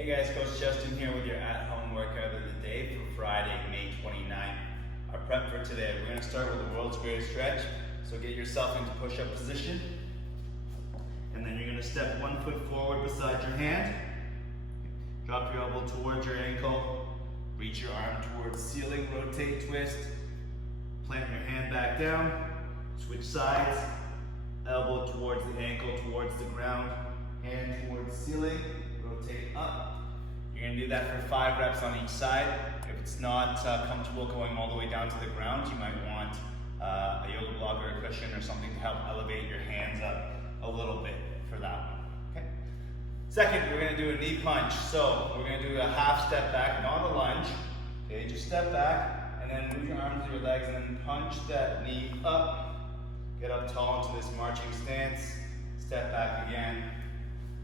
Hey guys, Coach Justin here with your at-home workout of the day for Friday, May 29th. Our prep for today, we're going to start with the world's greatest stretch. So get yourself into push-up position. And then you're going to step 1 foot forward beside your hand. Drop your elbow towards your ankle. Reach your arm towards the ceiling, rotate, twist. Plant your hand back down. Switch sides. Elbow towards the ankle, towards the ground. Hand towards the ceiling. Rotate up. You're going to do that for 5 reps on each side. If it's not comfortable going all the way down to the ground, you might want a yoga block or a cushion or something to help elevate your hands up a little bit for that one. Okay. Second, we're going to do a knee punch. So we're going to do a half step back, not a lunge. Okay, just step back and then move your arms to your legs and then punch that knee up. Get up tall into this marching stance. Step back again,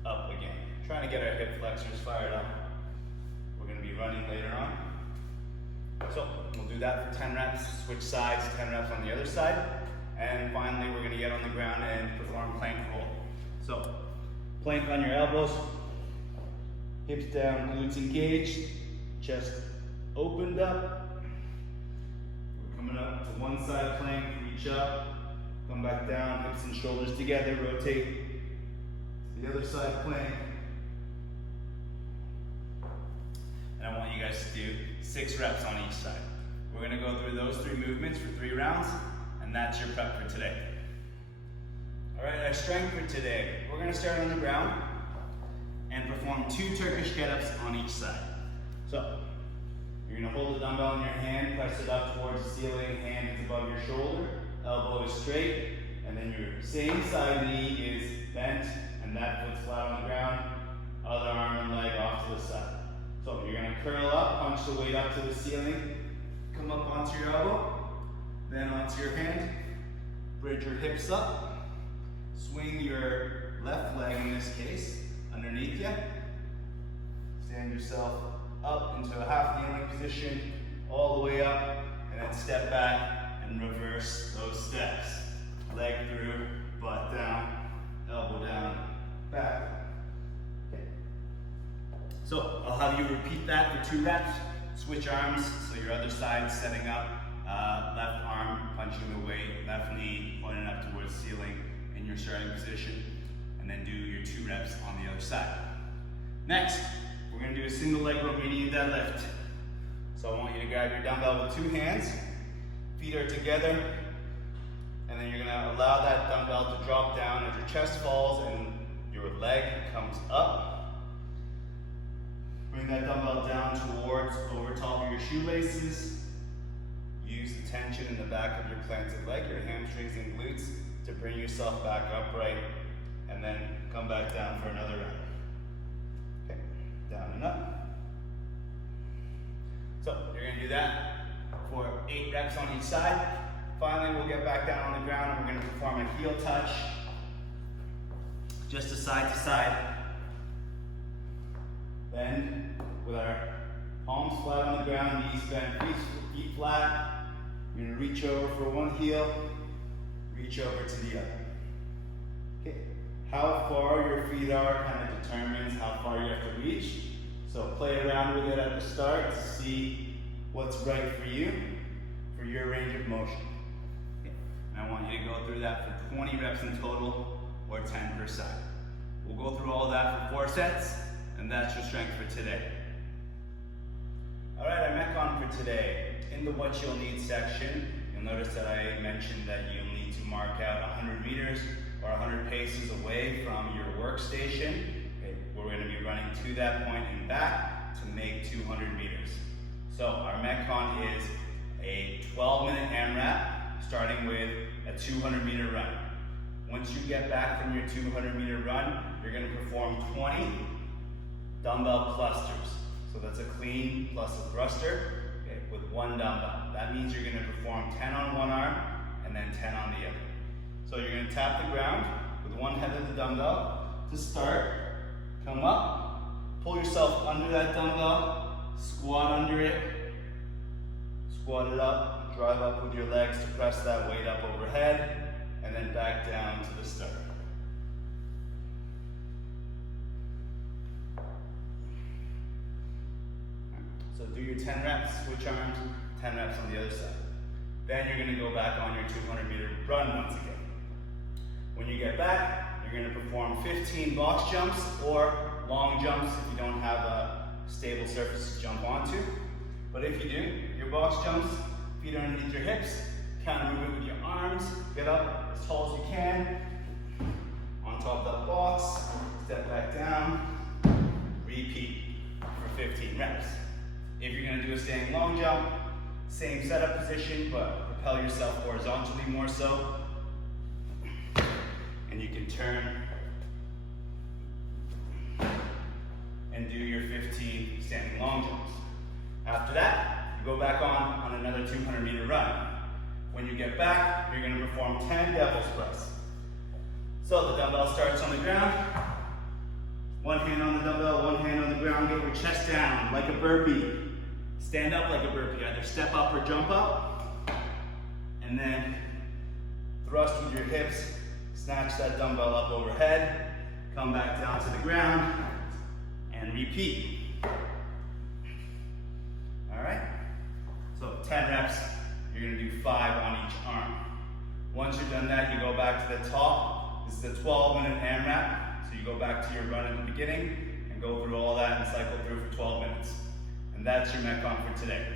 up again. Trying to get our hip flexors fired up. We're going to be running later on. So we'll do that for 10 reps, switch sides, 10 reps on the other side. And finally, we're going to get on the ground and perform plank roll. So plank on your elbows, hips down, glutes engaged, chest opened up. We're coming up to one side plank, reach up, come back down, hips and shoulders together, rotate to the other side plank. And I want you guys to do 6 reps on each side. We're going to go through those 3 movements for 3 rounds, and that's your prep for today. All right, our strength for today. We're going to start on the ground and perform 2 Turkish get-ups on each side. So, you're going to hold the dumbbell in your hand, press it up towards the ceiling, hand is above your shoulder, elbow is straight, and then your same side knee is bent, and that foot's flat on the ground, other arm and leg off to the side. So you're going to curl up, punch the weight up to the ceiling, come up onto your elbow, then onto your hand, bridge your hips up, swing your left leg in this case underneath you, stand yourself up into a half kneeling position, all the way up, and then step back and reverse those steps. Leg through, butt down, elbow down, back. So I'll have you repeat that for 2 reps. Switch arms, so your other side setting up, left arm punching the weight, left knee pointing up towards the ceiling in your starting position, and then do your 2 reps on the other side. Next, we're going to do a single leg Romanian deadlift. So I want you to grab your dumbbell with 2 hands, feet are together, and then you're going to allow that dumbbell to drop down as your chest falls and your leg comes up. Bring that dumbbell down towards over top of your shoelaces. Use the tension in the back of your planted leg, your hamstrings and glutes, to bring yourself back upright, and then come back down for another round. Okay, down and up. So you're going to do that for 8 reps on each side. Finally, we'll get back down on the ground and we're going to perform a heel touch, just a side to side. Bend with our palms flat on the ground, knees bent, feet flat. You're going to reach over for one heel, reach over to the other. Okay. How far your feet are kind of determines how far you have to reach. So play around with it at the start to see what's right for you, for your range of motion. Okay. And I want you to go through that for 20 reps in total, or 10 per side. We'll go through all of that for 4 sets. And that's your strength for today. All right, our Metcon for today. In the what you'll need section, you'll notice that I mentioned that you'll need to mark out 100 meters or 100 paces away from your workstation. Okay, we're going to be running to that point and back to make 200 meters. So our Metcon is a 12-minute AMRAP, starting with a 200-meter run. Once you get back from your 200-meter run, you're going to perform 20 dumbbell clusters. So that's a clean plus a thruster, okay, with 1 dumbbell. That means you're going to perform 10 on one arm and then 10 on the other. So you're going to tap the ground with one head of the dumbbell to start. Come up, pull yourself under that dumbbell, squat under it, squat it up, drive up with your legs to press that weight up overhead, and then back down to the start. 1 So do your 10 reps, switch arms, 10 reps on the other side. Then you're gonna go back on your 200-meter run once again. When you get back, you're gonna perform 15 box jumps or long jumps if you don't have a stable surface to jump onto. But if you do, your box jumps, feet underneath your hips, counter movement with your arms, get up as tall as you can, on top of that box, step back down, repeat for 15 reps. If you're gonna do a standing long jump, same setup position, but propel yourself horizontally more so. And you can turn and do your 15 standing long jumps. After that, you go back on another 200-meter run. When you get back, you're gonna perform 10 devil's press. So the dumbbell starts on the ground. One hand on the dumbbell, one hand on the ground. Get your chest down like a burpee. Stand up like a burpee. Either step up or jump up. And then thrust with your hips. Snatch that dumbbell up overhead. Come back down to the ground. And repeat. All right? So 10 reps. You're gonna do 5 on each arm. Once you've done that, you go back to the top. This is a 12-minute AMRAP. So you go back to your run in the beginning and go through all that and cycle through for 12 minutes. And that's your Metcon for today.